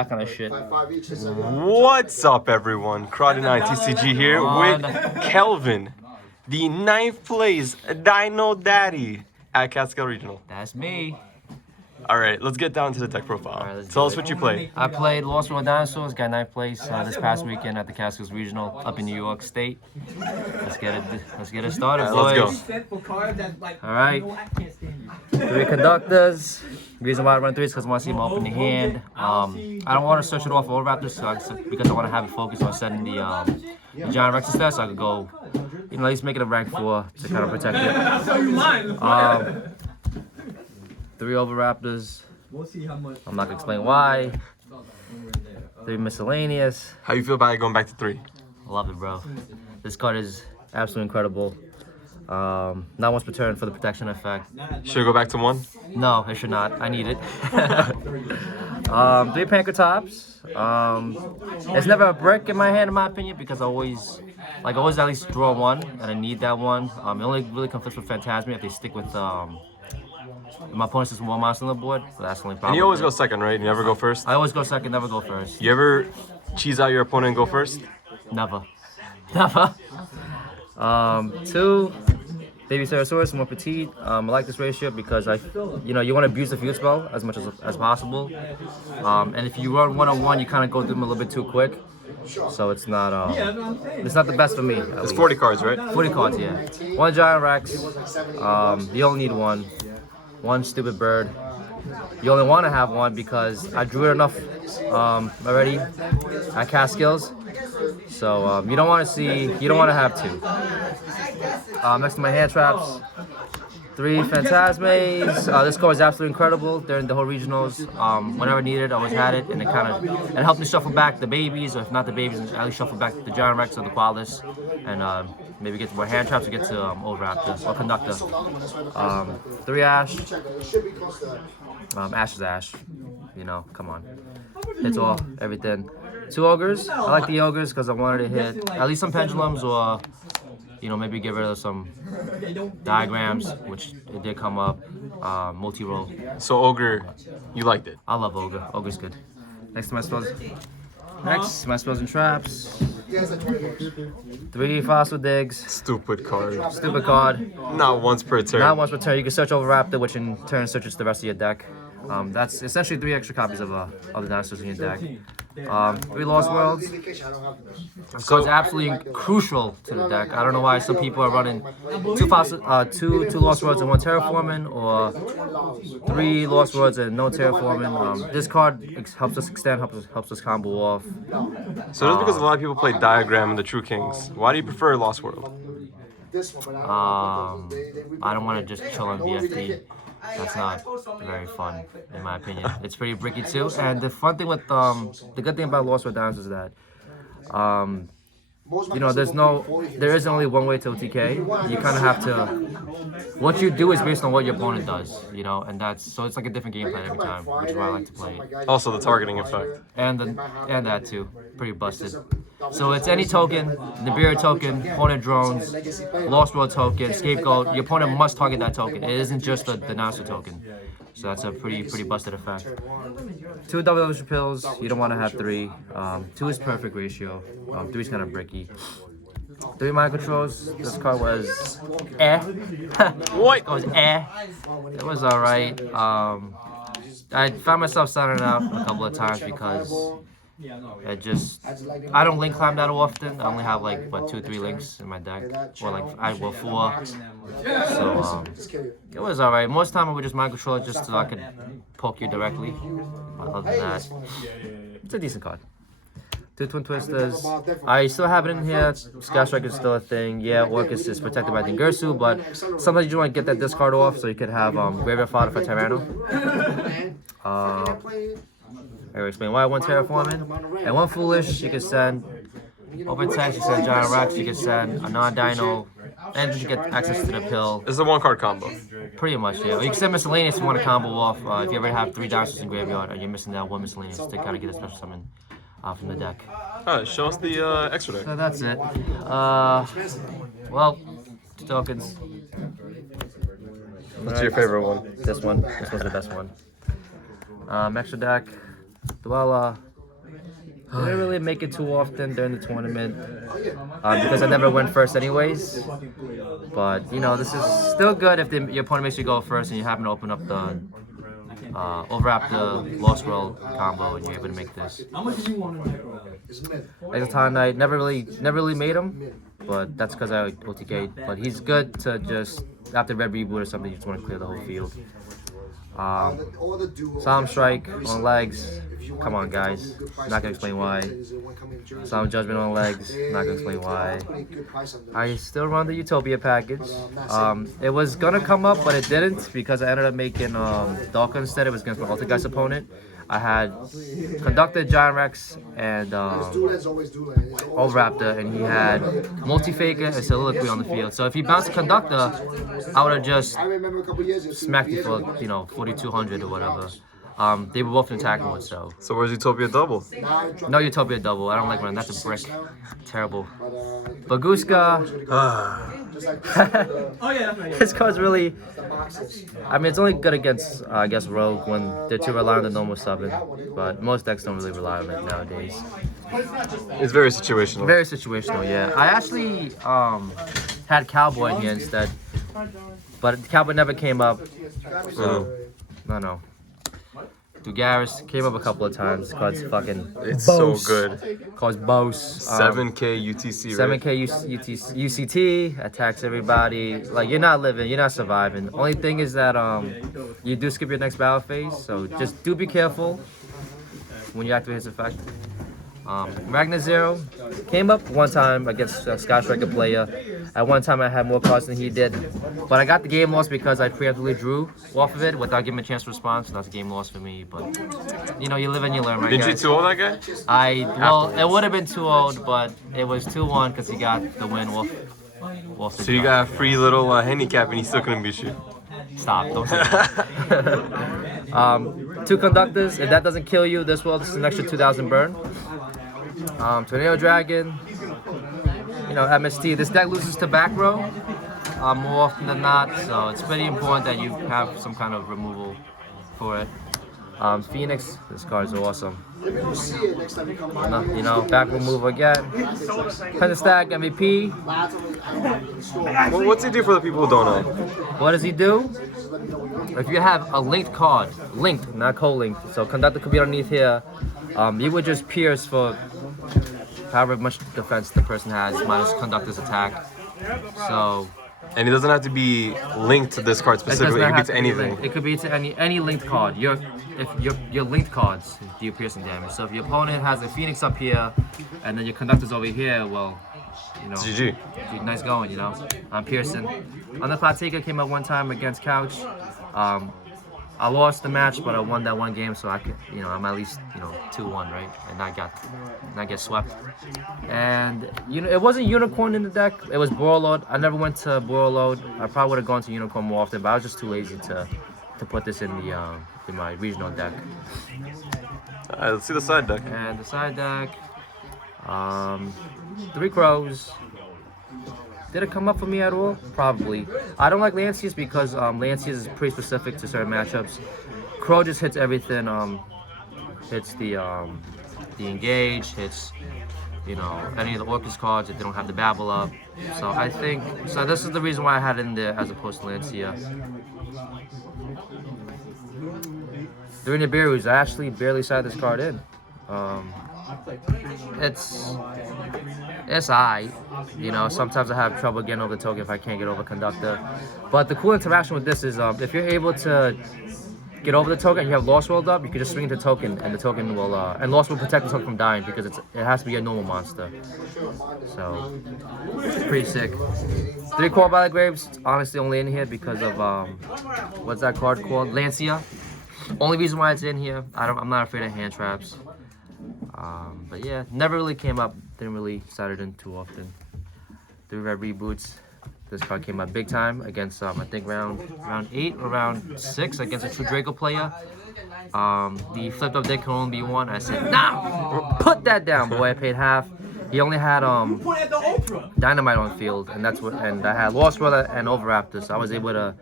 that kind of shit. What's up, everyone? KraDeNine TCG here with Kelvin, the 9th place Dino Daddy at Catskills Regional. That's me. All right, let's get down to the deck profile. Right, Tell us what you played. I played Lost World Dinosaurs, got 9th place this past weekend at the Catskills Regional up in New York State. Let's get it started, All right, boys. let's go. All right. 3 conductors. The reason why I run 3 is because I want to see them open the hand. I don't want to search it off all Raptors because I want to have it focused on setting the Giant Rex stats, so I could go, at least make it a rank 4 to kind of protect it. 3 over Raptors. I'm not gonna explain why. 3 miscellaneous. How you feel about it going back to 3? I love it, bro. This card is absolutely incredible. Not once per turn for the protection effect. Should it go back to 1? No, it should not. I need it. 3 Panker tops. It's never a brick in my hand, in my opinion, because I always at least draw 1, and I need that 1. It only really conflicts with Phantasma if they stick with my opponent's just 1 monster on the board, so that's the only problem. And you always go second, right? You never go first? I always go second, never go first. You ever cheese out your opponent and go first? Never. Never. 2 Baby Ceratosaurus, more petite. I like this ratio because you want to abuse the field spell as much as possible. And if you run 1-on-1, you kind of go through them a little bit too quick. So it's not the best for me. It's 40 cards, right? 40 cards, yeah. 1 Giant Rex. You only need 1. 1 stupid bird. You only want to have 1 because I drew it enough already at Catskills. So you don't want to have 2. Next to my hand traps, 3 Phantasmes. This card is absolutely incredible during the whole regionals. Whenever needed, I always had it, and it helped me shuffle back the babies, or if not the babies, at least shuffle back the Giant Rex or the Qualis, and maybe get to more hand traps or get to Overraptor or Conductor. 3 Ash. Ash is Ash. Come on. Hits all, everything. 2 Ogres. I like the Ogres because I wanted to hit at least some Pendulums or, maybe get rid of some diagrams, which it did come up. Multi-roll. So Ogre, you liked it? I love Ogre. Ogre's good. Next to my spells. Next, my spells and traps. 3 Fossil Digs. Stupid card. Stupid card. Not once per turn. Not once per turn. You can search over Raptor, which in turn searches the rest of your deck. That's essentially 3 extra copies of the dinosaurs in your deck. 3 Lost Worlds. So it's absolutely crucial to the deck. I don't know why some people are running 2 Lost Worlds and 1 Terraforming, or 3 Lost Worlds and no Terraforming. This card helps us extend, helps us combo off. So just because a lot of people play Diagram and the True Kings, why do you prefer Lost World? I don't want to just chill on VFD. That's not very fun, in my opinion. It's pretty bricky too. And the fun thing with the good thing about Lost World Downs is that there isn't only one way to OTK. You kind of have to, what you do is based on what your opponent does, and so it's like a different game plan every time, which is why I like to play it. Also the targeting effect. And that too, pretty busted. So it's any token, Nibiru token, opponent drones, Lost World token, Scapegoat. Your opponent must target that token. It isn't just the Dinosaur token. So that's a pretty busted effect. 2 double evolution pills. You don't want to have 3. 2 is perfect ratio. 3 is kind of bricky. 3 mind controls. This card was What? It was It was alright. I found myself signing out a couple of times because I don't link climb that often. I only have 2 or 3 links in my deck, or 4. So it was alright. Most time I would just mind control it just so I could poke you directly. But other than that, it's a decent card. 2 Twin Twisters. I still have it in here. Sky Striker is still a thing. Yeah, Orcust is protected by Dingursu, but sometimes you want to get that discard off so you could have Graveyard Fodder for Tyranno. I will explain why 1 Terraforming. And 1 Foolish, you can send over text, you send Giant Rex, you can send a non-dino, and you get access to the pill. This is a 1-card combo. Pretty much, yeah. Or you can send Miscellaneous if you want to combo off. If you ever have 3 dinosaurs in graveyard, and you're missing that 1 Miscellaneous to kind of get a special summon from the deck. Alright, show us the extra deck. So that's it. Well, 2 tokens. What's your favorite one? This one. This one's the best one. Extra deck. Dwella, Didn't really make it too often during the tournament because I never went first anyways. But you know, this is still good if your opponent makes you go first and you happen to open up the overwrap the Lost World combo and you're able to make this. Exile Knight never really made him, but that's because I OTK'd. But he's good to just after red reboot or something, you just want to clear the whole field. Solemn Strike on legs. Come on, guys. Not gonna explain why. Solemn Judgment on legs. Not gonna explain why. I still run the Utopia package. It was gonna come up, but it didn't because I ended up making Dalka instead. It was against my Altergeist opponent. I had Conductor, Giant Rex, and Old Raptor, and he had Multi-Faker and Soliloquy on the field. So if he bounced Conductor, I would have just smacked you for, you know, 4,200 or whatever. They were both in attack mode, so. So where's Utopia double? No Utopia double. I don't like running. That's a brick. Terrible. Baguska. This card's really. I mean, it's only good against, I guess, Rogue when they're too reliant on the normal subbing. But most decks don't really rely on it nowadays. It's very situational. Very situational, yeah. I actually had Cowboy in here instead. But Cowboy never came up. So, no. Dugaris came up a couple of times. Card's fucking. It's Bose. so good. Card's Bose. 7K UTC, right? 7K UCT attacks everybody. Like you're not living, you're not surviving. Only thing is that you do skip your next battle phase, so just do be careful when you activate his effect. Ragnar Zero came up one time against a Sky Striker player. At one time I had more cards than he did, but I got the game lost because I preemptively drew off of it without giving him a chance to respond. So that's a game lost for me. But you know, you live and you learn, right? Did you 2-0 that guy? Well, it would have been 2-0, but it was 2-1 because he got the win off the So you got a free little handicap and he still couldn't beat you. Stop, don't say that. 2 Conductors, if that doesn't kill you this world, this is an extra 2,000 burn. Tornado Dragon, you know, MST. This deck loses to back row more often than not, so it's pretty important that you have some kind of removal for it. Phoenix, this card is awesome. You know, back removal again. Pentastack MVP. Well, what's he do for the people who don't know? What does he do? If you have a linked card, linked, not co-linked, so Conductor could be underneath here, you would just pierce for however much defense the person has minus Conductor's attack. So. And it doesn't have to be linked to this card specifically. It could be to anything. It could be to any linked card. Your linked cards do piercing damage. So if your opponent has a Phoenix up here, and then your Conductor's over here, well, you know, GG. Nice going, you know. I'm piercing. On the Plateka came up one time against Couch. I lost the match, but I won that one game, so I could, you know, I'm at least, you know, 2-1, right? And not get swept. And you know, it wasn't Unicorn in the deck. It was Warlord. I never went to Warlord. I probably would have gone to Unicorn more often, but I was just too lazy to put this in my regional deck. Alright, let's see the side deck. And the side deck, 3 Crows. Did it come up for me at all? Probably. I don't like Lanciers because Lanciers is pretty specific to certain matchups. Crow just hits everything. Hits the engage, hits, you know, any of the Orcust cards if they don't have the Babble up. So I think, so this is the reason why I had it in there as opposed to Lancia. During the Beerus, I actually barely sat this card in. It's alright, you know, sometimes I have trouble getting over the token if I can't get over Conductor. But the cool interaction with this is if you're able to get over the token and you have Lost World up, you can just swing the token and the token will, and Lost will protect the token from dying because it has to be a normal monster. So, it's pretty sick. 3 Core Battle Graves, honestly only in here because of, what's that card called? Lancia. Only reason why it's in here, I'm not afraid of hand traps. But yeah, never really came up, didn't really start it in too often. 3 red reboots. This card came out big time against, I think round 8 or round 6 against a true Draco player. The flipped up deck can only be 1. I said, nah, put that down, boy. I paid half. He only had Dynamite on field, and I had Lost World and Overraptor, so I was able to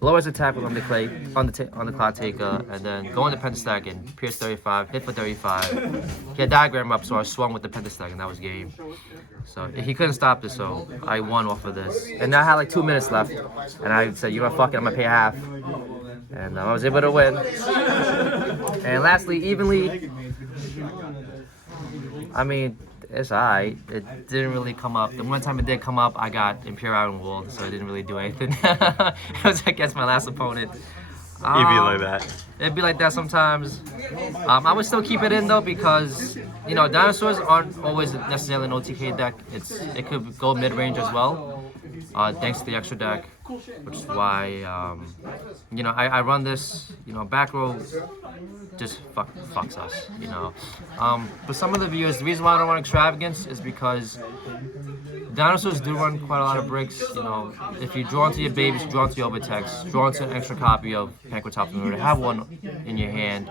Lower his attack with on the clock taker, and then go into Pentastack and pierce 35, hit for 35. He had diagram up, so I swung with the Pentastack, and that was game. So he couldn't stop this, so I won off of this. And I had like 2 minutes left, and I said, you know, fuck it, I'm gonna pay half. And I was able to win. And lastly, evenly, I mean, it's alright. It didn't really come up. The one time it did come up, I got Impure Iron Wall, so it didn't really do anything. It was against my last opponent. It'd be like that. It'd be like that sometimes. I would still keep it in though because, you know, dinosaurs aren't always necessarily an OTK deck. It could go mid-range as well, thanks to the extra deck, which is why, you know, I run this, you know, back row just fucks us, you know. For some of the viewers, the reason why I don't run extravagance is because dinosaurs do run quite a lot of bricks, you know. If you draw into your babies, draw into your Overtext, draw into an extra copy of Pancratop in order to have one in your hand,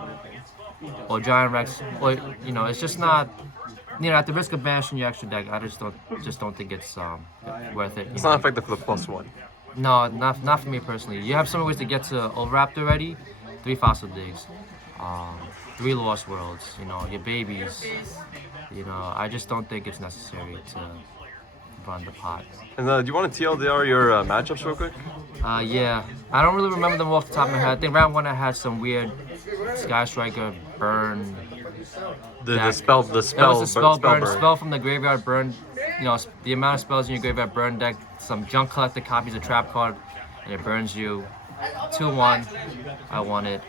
or Giant Rex, or, you know, it's just not, you know, at the risk of banishing your extra deck, I just don't think it's worth it. It's not effective for the +1. No, not for me personally. You have some ways to get to Overwrapped already. 3 Fossil Digs, 3 Lost Worlds, you know, your babies. You know, I just don't think it's necessary to run the pot. And do you want to TLDR your matchups real quick? Yeah, I don't really remember them off the top of my head. I think round 1 I had some weird Sky Striker burn. The spell It was a spell burn. Spell from the graveyard burn. You know, the amount of spells in your graveyard burn deck. Some junk collector copies a trap card, and it burns you. 2-1. I won it.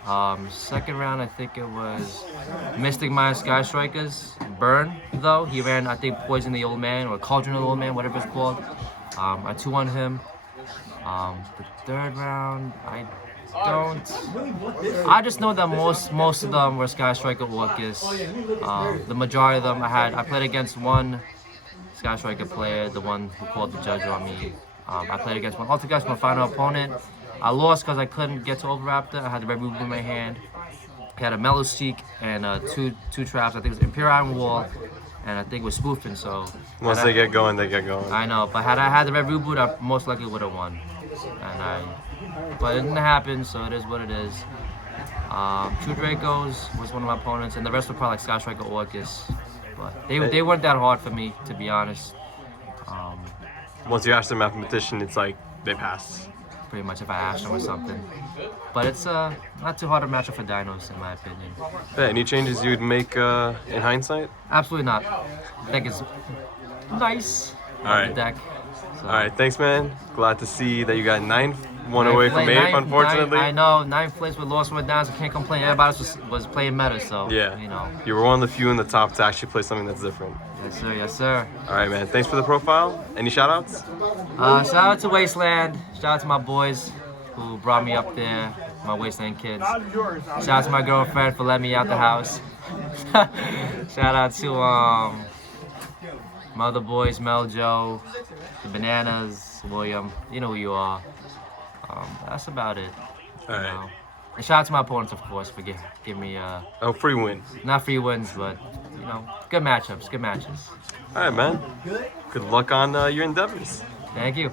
Second round, I think it was Mystic minus Sky Strikers. Burn, though. He ran, I think, Poison the Old Man, or Cauldron the Old Man, whatever it's called. I 2-1 him. The third round, I just know that most of them were Sky Striker Orcust. The majority of them, I played against one Sky Striker player, the one who called the judge on me. I played against one Altergeist, my final opponent. I lost because I couldn't get to Overraptor. I had the Red Ruby in my hand. He had a Mellow Seek and two traps. I think it was Impure Iron Wall, and I think it was spoofing. So once they get going, they get going. I know, but had I had the Red Ruby, I most likely would have won. But it didn't happen, so it is what it is. Two Dracos was one of my opponents, and the rest were probably like Sky Striker Orcust. But they weren't that hard for me, to be honest. Once you ask the mathematician, it's like they pass. Pretty much if I asked them or something. But it's not too hard a matchup for dinos, in my opinion. Yeah, any changes you'd make in hindsight? Absolutely not. The deck is nice. All right. The deck. So. All right, thanks, man. Glad to see that you got 9th, one away from 8th, unfortunately. I know, 9th place with Lost World Downs. I can't complain. Everybody else was playing meta, so, yeah. You know. You were one of the few in the top to actually play something that's different. Yes, sir. Yes, sir. All right, man. Thanks for the profile. Any shout-outs? Shout out to Wasteland. Shout out to my boys who brought me up there, my Wasteland kids. Shout out to my girlfriend for letting me out the house. Shout out to my other boys, Mel, Joe, the Bananas, William. You know who you are. That's about it. All right. And shout out to my opponents, of course, for giving me oh, free win. Not free wins, but you know, good matchups, good matches. All right, man. Good luck on your endeavors. Thank you.